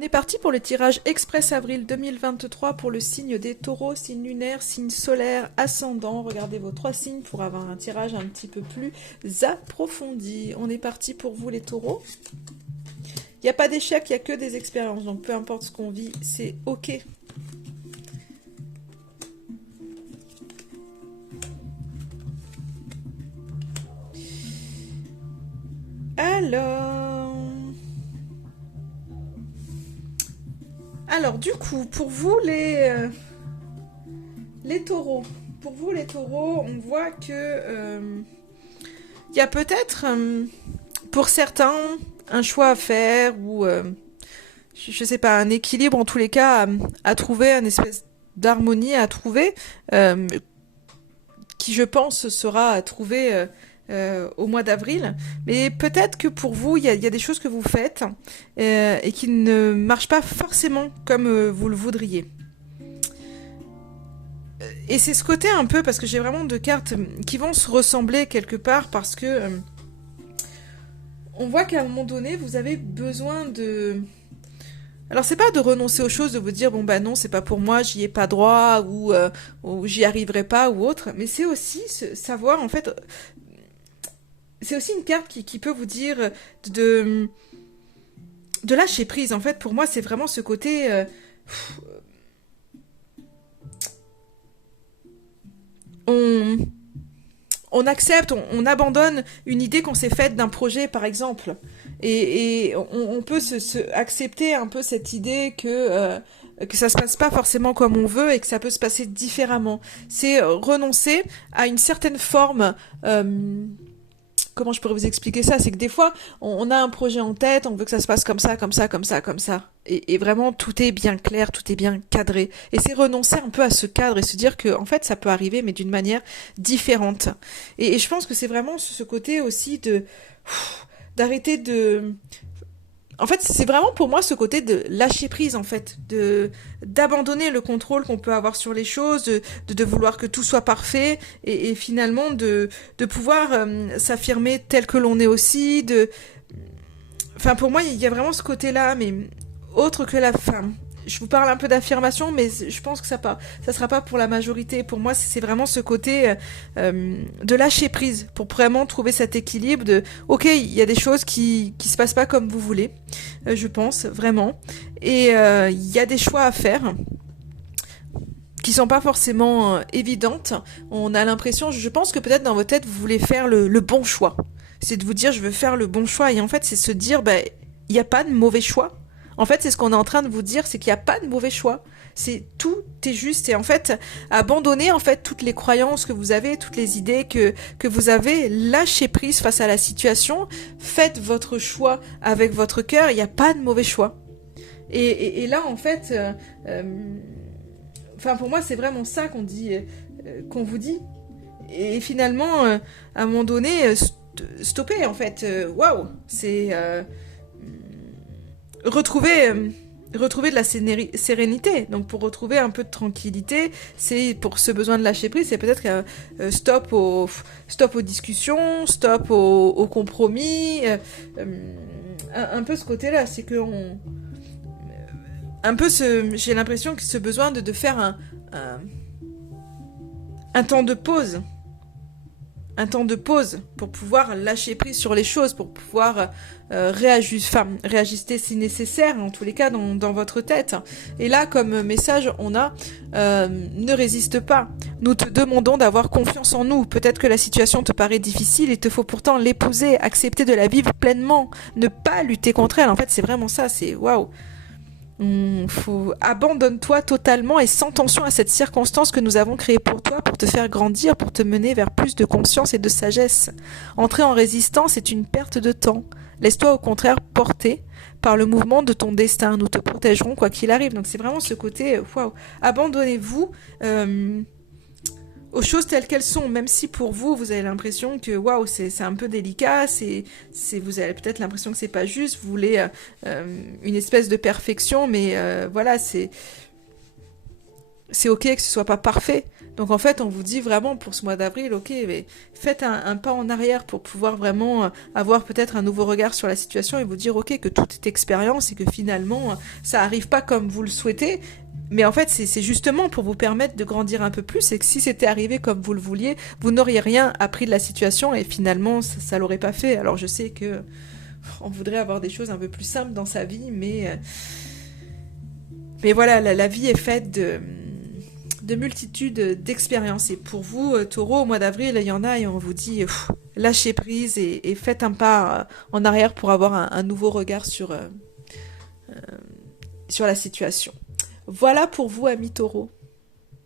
On est parti pour le tirage Express Avril 2023 pour le signe des taureaux, signe lunaire, signe solaire, ascendant. Regardez vos 3 signes pour avoir un tirage un petit peu plus approfondi. On est parti pour vous les taureaux. Il n'y a pas d'échec, il n'y a que des expériences. Donc peu importe ce qu'on vit, c'est ok. Alors du coup, pour vous les taureaux, on voit que il y a peut-être pour certains un choix à faire ou je sais pas, un équilibre en tous les cas à trouver, une espèce d'harmonie à trouver qui je pense sera à trouver au mois d'avril. Mais peut-être que pour vous, il y a des choses que vous faites et qui ne marchent pas forcément comme vous le voudriez. Et c'est ce côté un peu, parce que j'ai vraiment 2 cartes qui vont se ressembler quelque part, parce que on voit qu'à un moment donné, vous avez besoin de... Alors c'est pas de renoncer aux choses, de vous dire bon bah non c'est pas pour moi, j'y ai pas droit ou j'y arriverai pas ou autre, mais c'est aussi savoir en fait, c'est aussi une carte qui peut vous dire de lâcher prise. En fait pour moi c'est vraiment ce côté on accepte, on abandonne une idée qu'on s'est faite d'un projet, par exemple. Et on peut accepter un peu cette idée que ça se passe pas forcément comme on veut et que ça peut se passer différemment. C'est renoncer à une certaine forme... comment je pourrais vous expliquer ça? C'est que des fois, on a un projet en tête, on veut que ça se passe comme ça, comme ça, comme ça, comme ça. Et vraiment, tout est bien clair, tout est bien cadré. Et c'est renoncer un peu à ce cadre et se dire que, en fait, ça peut arriver, mais d'une manière différente. Et je pense que c'est vraiment ce côté aussi d'arrêter de... En fait, c'est vraiment pour moi ce côté de lâcher prise, en fait, d'abandonner le contrôle qu'on peut avoir sur les choses, de vouloir que tout soit parfait, et finalement de pouvoir s'affirmer tel que l'on est aussi, Enfin, pour moi, il y a vraiment ce côté-là, mais autre que la femme. Je vous parle un peu d'affirmation, mais je pense que ça sera pas pour la majorité. Pour moi, c'est vraiment ce côté de lâcher prise, pour vraiment trouver cet équilibre de, ok, il y a des choses qui se passent pas comme vous voulez, je pense, vraiment. Et il y a des choix à faire qui sont pas forcément évidentes. On a l'impression, je pense que peut-être dans votre tête, vous voulez faire le bon choix. C'est de vous dire, je veux faire le bon choix. Et en fait, c'est se dire, bah, il n'y a pas de mauvais choix. En fait, c'est ce qu'on est en train de vous dire, c'est qu'il n'y a pas de mauvais choix. C'est tout est juste. Et en fait, abandonner en fait toutes les croyances que vous avez, toutes les idées que vous avez, lâchez prise face à la situation. Faites votre choix avec votre cœur. Il n'y a pas de mauvais choix. Et là, en fait, enfin pour moi, c'est vraiment ça qu'on dit, qu'on vous dit. Et finalement, à un moment donné, stopper en fait. Waouh, c'est retrouver de la sérénité. Donc pour retrouver un peu de tranquillité, c'est pour ce besoin de lâcher prise, c'est peut-être stop aux discussions, stop aux compromis, un peu ce côté-là, c'est que un peu j'ai l'impression que ce besoin de faire un temps de pause. Un temps de pause pour pouvoir lâcher prise sur les choses, pour pouvoir réajuster si nécessaire, en tous les cas dans votre tête. Et là, comme message, on a ne résiste pas. Nous te demandons d'avoir confiance en nous. Peut-être que la situation te paraît difficile, il te faut pourtant l'épouser, accepter de la vivre pleinement, ne pas lutter contre elle. En fait, c'est vraiment ça, c'est waouh. Abandonne-toi totalement et sans tension à cette circonstance que nous avons créée pour toi, pour te faire grandir, pour te mener vers plus de conscience et de sagesse. Entrer en résistance est une perte de temps. Laisse-toi au contraire porter par le mouvement de ton destin. Nous te protégerons quoi qu'il arrive. Donc c'est vraiment ce côté, waouh. Abandonnez-vous aux choses telles qu'elles sont, même si pour vous, vous avez l'impression que waouh, c'est un peu délicat, vous avez peut-être l'impression que c'est pas juste, vous voulez une espèce de perfection, mais voilà, c'est ok que ce soit pas parfait. Donc en fait, on vous dit vraiment pour ce mois d'avril, ok, mais faites un pas en arrière pour pouvoir vraiment avoir peut-être un nouveau regard sur la situation et vous dire ok que tout est expérience et que finalement ça arrive pas comme vous le souhaitez. Mais en fait, c'est justement pour vous permettre de grandir un peu plus et que si c'était arrivé comme vous le vouliez, vous n'auriez rien appris de la situation et finalement ça l'aurait pas fait. Alors je sais que on voudrait avoir des choses un peu plus simples dans sa vie, mais voilà, la vie est faite de multitudes d'expériences. Et pour vous, taureau, au mois d'avril, il y en a et on vous dit lâchez prise et faites un pas en arrière pour avoir un nouveau regard sur la situation. Voilà pour vous, amis taureaux.